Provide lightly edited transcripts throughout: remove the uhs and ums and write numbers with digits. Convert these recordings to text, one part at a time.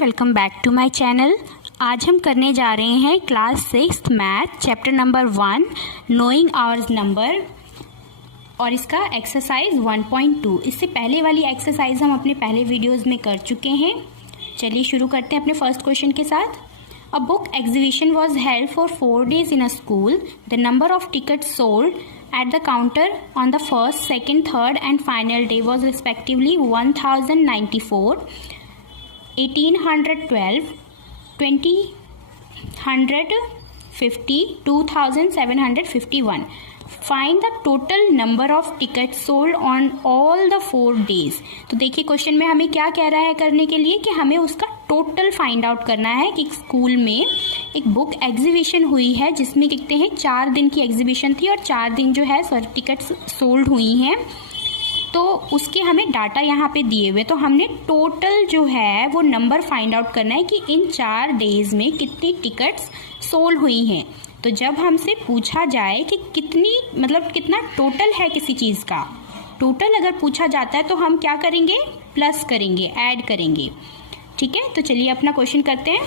Welcome back to my channel. आज हम करने जा रहे हैं class 6 math chapter number 1 knowing our numbers और इसका एक्सरसाइज 1.2। इससे पहले वाली एक्सरसाइज हम अपने पहले वीडियोस में कर चुके हैं। चलिए शुरू करते हैं अपने फर्स्ट क्वेश्चन के साथ। A book exhibition was held for 4 days in a school. The number of tickets sold at the counter on the first, second, third and final day was respectively 1094, 1812, 2050, 2751. Find the total number of tickets sold on all the 4 days. तो देखिए question में हमें क्या कह रहा है करने के लिए कि हमें उसका टोटल फाइंड आउट करना है कि स्कूल में एक बुक एग्जीबिशन हुई है जिसमें लिखते हैं 4 दिन की एग्जीबिशन थी और 4 दिन जो है टिकट्स सोल्ड हुई हैं। तो उसके हमें डाटा यहाँ पे दिए हुए, तो हमने टोटल जो है वो नंबर फाइंड आउट करना है कि इन 4 डेज में कितनी टिकट्स सोल्ड हुई हैं। तो जब हमसे पूछा जाए कि कितनी कितना टोटल है किसी चीज़ का, टोटल अगर पूछा जाता है तो हम क्या करेंगे, प्लस करेंगे, ऐड करेंगे। ठीक है, तो चलिए अपना क्वेश्चन करते हैं।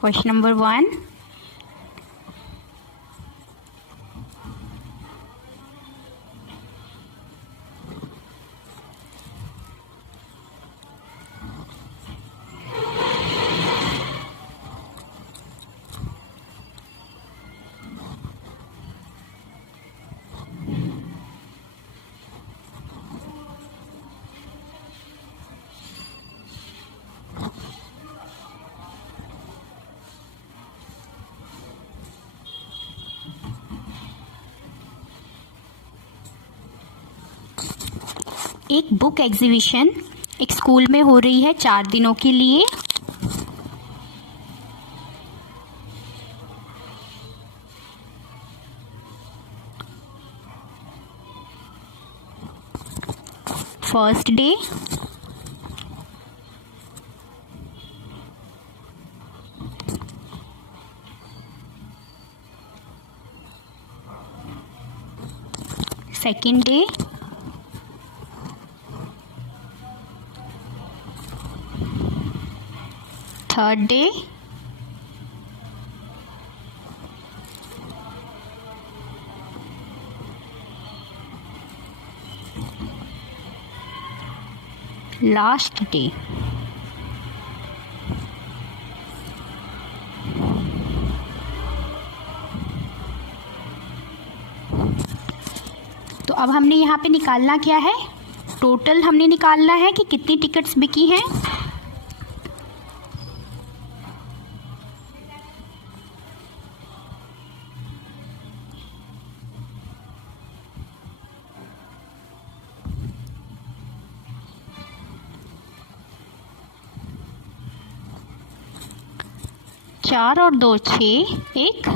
क्वेश्चन नंबर 1, एक बुक एग्जीबिशन एक स्कूल में हो रही है 4 दिनों के लिए। First day, second day, third day, last day. तो अब हमने यहाँ पे निकालना क्या है, टोटल हमने निकालना है कि कितनी टिकट्स बिकी हैं। चार और 2 6, 1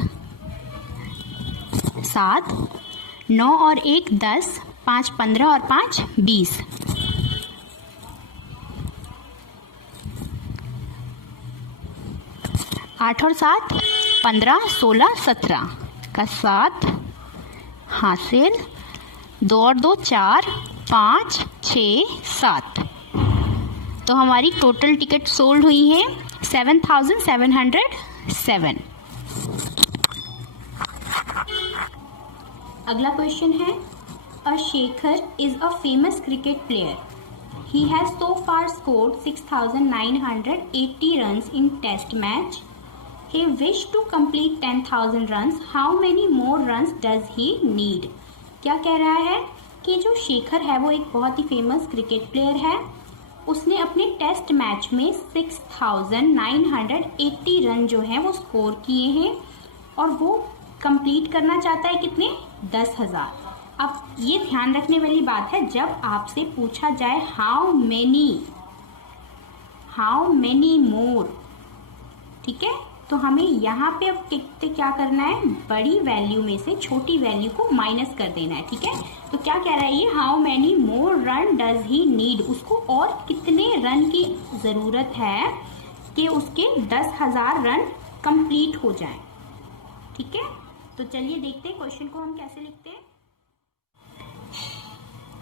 7, 9 और 1 10, 5 15 और 5 20। 8 और 7 15, 16 17 का 7 हासिल। 2 और 2 4, 5 6 7। तो हमारी टोटल टिकट सोल्ड हुई हैं 7707। अगला क्वेश्चन है, a Shekhar is a famous cricket player. He has so far scored 6980 runs in test match. He wish to complete 10,000 runs. How many more runs does he need. क्या कह रहा है कि जो शेखर है वो एक बहुत ही फेमस क्रिकेट प्लेयर है। उसने अपने टेस्ट मैच में 6980 रन जो हैं वो स्कोर किए हैं और वो कंप्लीट करना चाहता है कितने, 10,000। अब ये ध्यान रखने वाली बात है, जब आपसे पूछा जाए हाउ मेनी मोर, ठीक है, तो हमें यहाँ पे अब क्या करना है, बड़ी वैल्यू में से छोटी वैल्यू को माइनस कर देना है। ठीक है, तो क्या कह रहा है ये, how many more run does he need. उसको और कितने रन की ज़रूरत है कि उसके 10,000 रन कंप्लीट हो जाए। ठीक है, तो चलिए देखते हैं क्वेश्चन को हम कैसे लिखते हैं।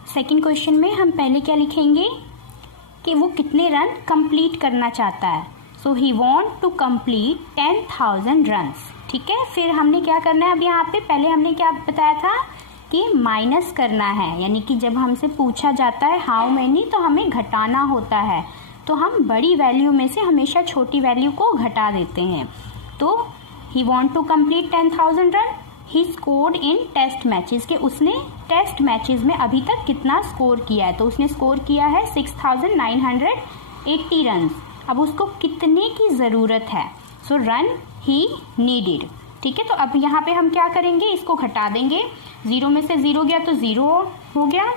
सेकंड क्वेश्चन में हम पहले क्या लिखेंगे कि वो कितने रन कंप्लीट करना चाहता है। So he want to complete 10,000 runs. ठीक है, फिर हमने क्या करना है, अब यहाँ पे पहले हमने क्या बताया था कि माइनस करना है, यानी कि जब हमसे पूछा जाता है हाउ मैनी तो हमें घटाना होता है, तो हम बड़ी वैल्यू में से हमेशा छोटी वैल्यू को घटा देते हैं। तो he want to complete 10,000 run, he scored in test matches, के उसने टेस्ट मैचेस में अभी तक कितना स्कोर किया है, तो उसने स्कोर किया है 6,980 रन। अब उसको कितने की ज़रूरत है, सो रन ही नीडेड। ठीक है, तो अब यहाँ पे हम क्या करेंगे, इसको घटा देंगे। 0 में से 0 गया तो 0 हो गया।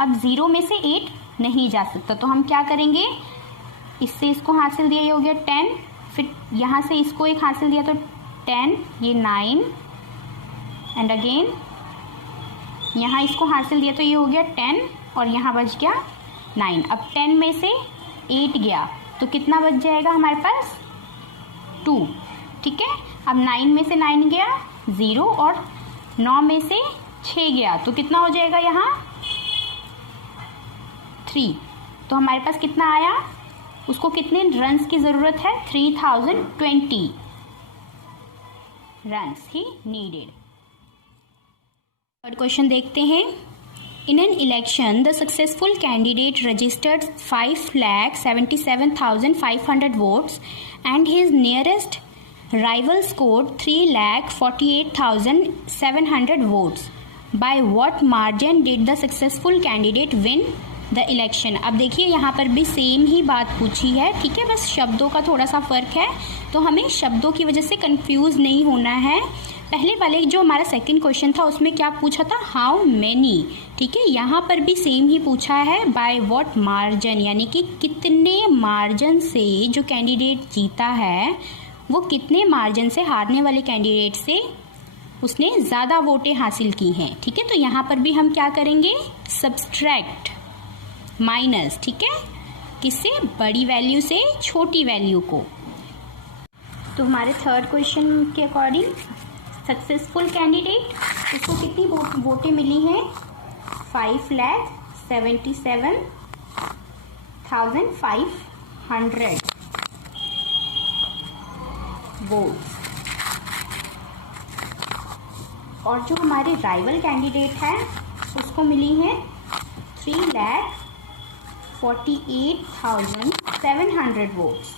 अब 0 में से 8 नहीं जा सकता, तो हम क्या करेंगे, इससे इसको हासिल दिया, ये हो गया 10, फिर यहाँ से इसको एक हासिल दिया तो 10, ये 9 एंड अगेन यहाँ इसको हासिल दिया तो ये हो गया 10 और यहाँ बच गया 9। अब 10 में से 8 गया तो कितना बच जाएगा हमारे पास, 2। ठीक है, अब 9 में से 9 गया 0 और 9 में से 6 गया तो कितना हो जाएगा यहाँ 3। तो हमारे पास कितना आया, उसको कितने रन्स की ज़रूरत है, 3020 runs he needed. Third question देखते हैं। In an election, the successful candidate registered 5,77,500 votes and his nearest rival scored 3,48,700 votes. By what margin did the successful candidate win the election? अब देखिए यहाँ पर भी सेम ही बात पूछी है, ठीक है, बस शब्दों का थोड़ा सा फ़र्क है, तो हमें शब्दों की वजह से कंफ्यूज नहीं होना है। पहले वाले जो हमारा सेकंड क्वेश्चन था उसमें क्या पूछा था, हाउ मैनी। ठीक है, यहाँ पर भी सेम ही पूछा है, बाय व्हाट मार्जिन, यानी कि कितने मार्जिन से जो कैंडिडेट जीता है वो कितने मार्जिन से हारने वाले कैंडिडेट से उसने ज़्यादा वोटें हासिल की हैं। ठीक है, तो यहाँ पर भी हम क्या करेंगे, सब्सट्रैक्ट, माइनस। ठीक है, किससे, बड़ी वैल्यू से छोटी वैल्यू को। तो हमारे थर्ड क्वेश्चन के अकॉर्डिंग सक्सेसफुल कैंडिडेट, उसको कितनी वोटें मिली हैं, 5,77,500 वोट्स। और जो हमारे राइवल कैंडिडेट हैं उसको मिली हैं 3,48,700 वोट्स।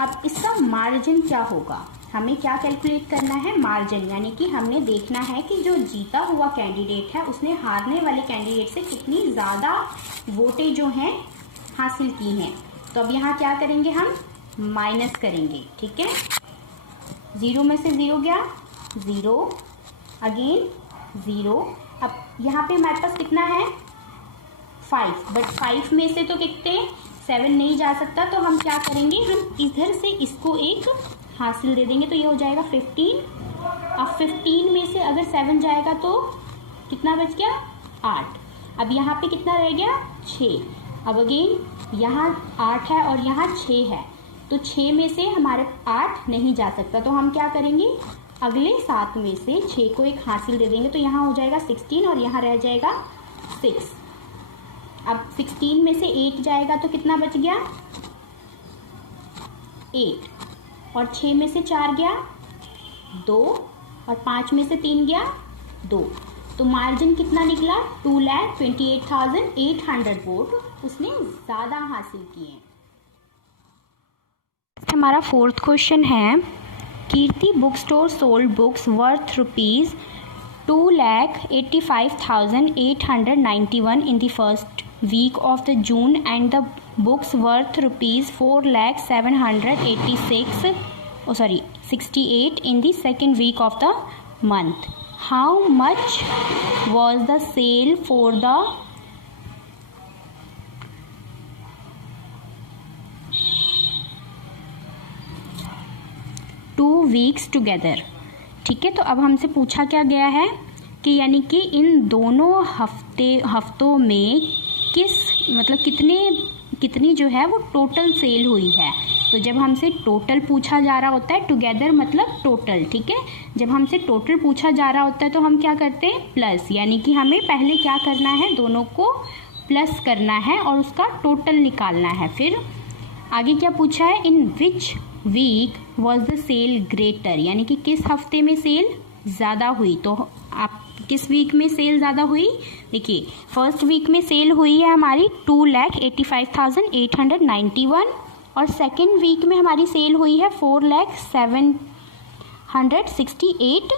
अब इसका मार्जिन क्या होगा, हमें क्या कैलकुलेट करना है, मार्जिन, यानी कि हमने देखना है कि जो जीता हुआ कैंडिडेट है उसने हारने वाले कैंडिडेट से कितनी ज़्यादा वोटें जो हैं हासिल की हैं। तो अब यहाँ क्या करेंगे, हम माइनस करेंगे। ठीक है, 0 में से 0 गया 0, अगेन 0। अब यहाँ पे हमारे पास कितना है 5, बट 5 में से तो कितने 7 नहीं जा सकता, तो हम क्या करेंगे, हम इधर से इसको एक हासिल दे देंगे तो ये हो जाएगा 15। अब 15 में से अगर 7 जाएगा तो कितना बच गया 8। अब यहाँ पे कितना रह गया 6। अब अगेन यहाँ 8 है और यहाँ 6 है, तो 6 में से हमारे 8 नहीं जा सकता, तो हम क्या करेंगे, अगले 7 में से 6 को एक हासिल दे देंगे तो यहाँ हो जाएगा 16 और यहाँ रह जाएगा 6। अब 16 में से 8 जाएगा तो कितना बच गया 8, और 6 में से 4 गया 2, और 5 में से 3 गया 2, तो मार्जिन कितना निकला 2,28,800 वोट उसने ज़्यादा हासिल किए। हमारा फोर्थ क्वेश्चन है, Kirti book store sold books worth ₹2,85,891 in the first week of the June and the books worth ₹4,768 in the second week of the month. How much was the sale for the two weeks together. ठीक है, तो अब हमसे पूछा क्या गया है कि यानी कि इन दोनों हफ्तों में कितनी जो है वो टोटल सेल हुई है। तो जब हमसे टोटल पूछा जा रहा होता है, टुगेदर मतलब टोटल, ठीक है। जब हमसे टोटल पूछा जा रहा होता है तो हम क्या करते हैं, प्लस, यानी कि हमें पहले क्या करना है, दोनों को प्लस करना है और उसका टोटल निकालना है। फिर आगे क्या पूछा है, in which week was the sale greater, यानी कि किस हफ्ते में सेल ज़्यादा हुई। तो आप किस वीक में सेल ज़्यादा हुई, देखिए फर्स्ट वीक में सेल हुई है हमारी 2,85,891 और सेकेंड वीक में हमारी सेल हुई है 4,07,168,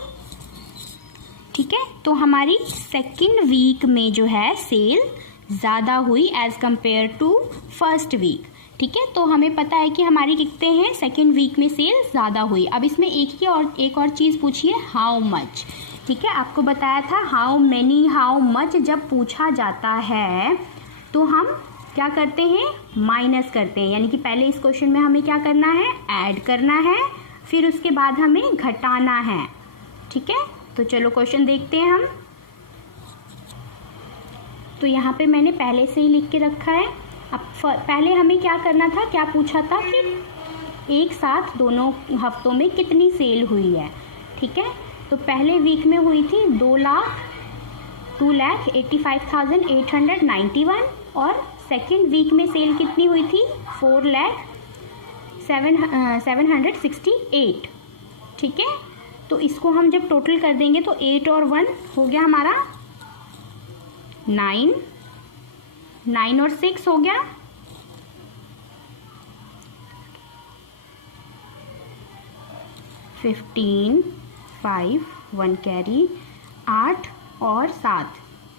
ठीक है। तो हमारी सेकेंड वीक में जो है सेल ज़्यादा हुई as compare to first week, ठीक है। तो हमें पता है कि हमारी कितने हैं, सेकेंड वीक में सेल ज़्यादा हुई। अब इसमें एक और चीज़ पूछी है, हाउ मच, ठीक है। आपको बताया था हाउ मैनी, हाउ मच जब पूछा जाता है तो हम क्या करते हैं, माइनस करते हैं, यानी कि पहले इस क्वेश्चन में हमें क्या करना है, ऐड करना है, फिर उसके बाद हमें घटाना है, ठीक है। तो चलो क्वेश्चन देखते हैं हम। तो यहाँ पे मैंने पहले से ही लिख के रखा है। अब पहले हमें क्या करना था, क्या पूछा था कि एक साथ दोनों हफ्तों में कितनी सेल हुई है, ठीक है। तो पहले वीक में हुई थी 2,85,891 और सेकेंड वीक में सेल कितनी हुई थी, 4,07,168, ठीक है। तो इसको हम जब टोटल कर देंगे तो 8 और 1 हो गया हमारा 9, 9 और 6 हो गया 15, 5, 1 कैरी, 8 और 7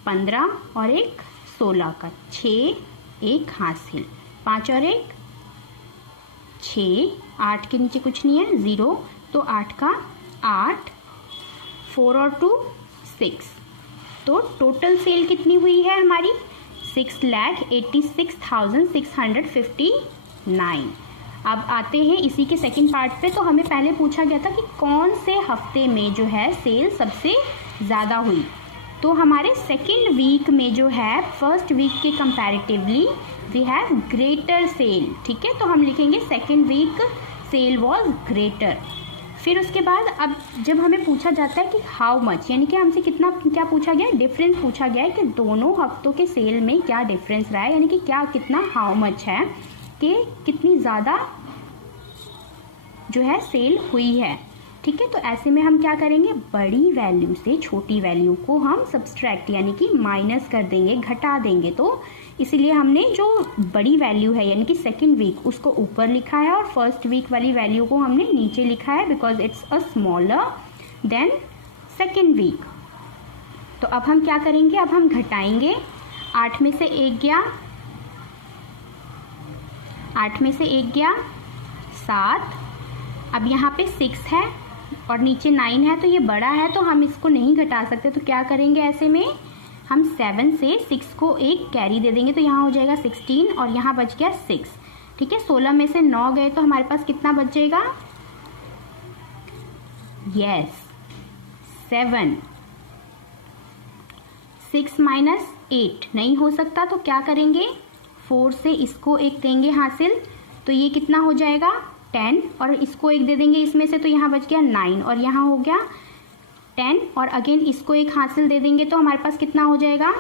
15 और 1 16 का 6, 1 हासिल, 5 और 1 6, 8 के नीचे कुछ नहीं है 0, तो 8 का 8, 4 और 2 6, तो टोटल सेल कितनी हुई है हमारी 6,86,659। अब आते हैं इसी के सेकंड पार्ट पे। तो हमें पहले पूछा गया था कि कौन से हफ्ते में जो है सेल सबसे ज़्यादा हुई। तो हमारे सेकंड वीक में जो है फर्स्ट वीक के comparatively we have greater sale, ठीक है। तो हम लिखेंगे second week sale was greater. फिर उसके बाद अब जब हमें पूछा जाता है कि हाउ मच, यानी कि हमसे कितना क्या पूछा गया, डिफरेंस पूछा गया है कि दोनों हफ्तों के सेल में क्या डिफरेंस रहा है, यानी कि क्या कितना हाउ मच है कि कितनी ज़्यादा जो है सेल हुई है, ठीक है। तो ऐसे में हम क्या करेंगे, बड़ी वैल्यू से छोटी वैल्यू को हम सब्सट्रैक्ट यानी कि माइनस कर देंगे, घटा देंगे। तो इसीलिए हमने जो बड़ी वैल्यू है यानी कि सेकंड वीक उसको ऊपर लिखा है और फर्स्ट वीक वाली वैल्यू को हमने नीचे लिखा है because it's a smaller than second week. तो अब हम क्या करेंगे, अब हम घटाएंगे। 8 में से 1 गया, 8 में से 1 गया 7। अब यहाँ पे 6 है और नीचे 9 है तो ये बड़ा है तो हम इसको नहीं घटा सकते। तो क्या करेंगे, ऐसे में हम 7 से 6 को एक कैरी दे देंगे तो यहाँ हो जाएगा 16 और यहाँ बच गया 6, ठीक है। 16 में से 9 गए तो हमारे पास कितना बचेगा, यस 7। 6 माइनस 8 नहीं हो सकता तो क्या करेंगे, 4 से इसको एक देंगे हासिल तो ये कितना हो जाएगा 10 और इसको एक दे देंगे इसमें से तो यहाँ बच गया 9 और यहाँ हो गया 10 और अगेन इसको एक हासिल दे देंगे तो हमारे पास कितना हो जाएगा,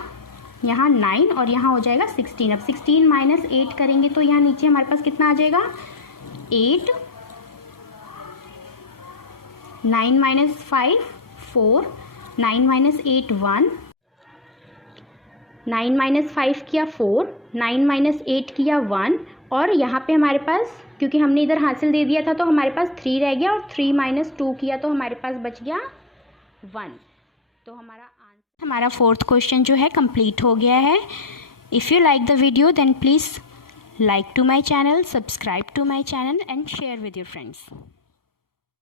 यहाँ 9 और यहाँ हो जाएगा 16। अब 16 माइनस 8 करेंगे तो यहाँ नीचे हमारे पास कितना आ जाएगा 8, 9 माइनस 5 4, 9 माइनस 8 1, 9 माइनस 5 किया 4, 9 माइनस 8 किया 1 और यहाँ पे हमारे पास क्योंकि हमने इधर हासिल दे दिया था तो हमारे पास 3 रह गया और 3 माइनस 2 किया तो हमारे पास बच गया 1। तो हमारा फोर्थ क्वेश्चन जो है कंप्लीट हो गया है। If you like the video then please like to my channel, subscribe to my channel and share with your friends.